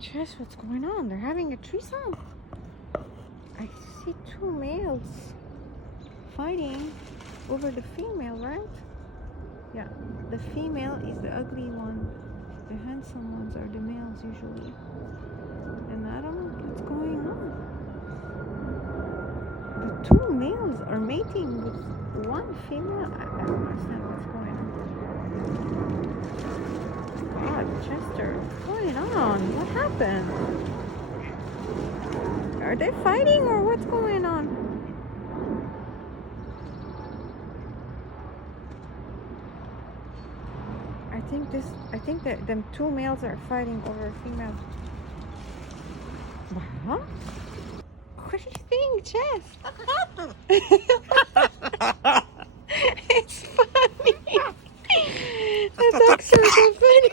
Chess, what's going on? They're having a threesome. I see two males fighting over the female, right? Yeah, the female is the ugly one. The handsome ones are the males usually. And I don't know what's going on. The two males are mating with one female. I don't understand what's going on. God, Chester, what's going on? What happened? Are they fighting or what's going on? I think that them two males are fighting over a female. What? What do you think, Jess? It's funny. The ducks are so funny.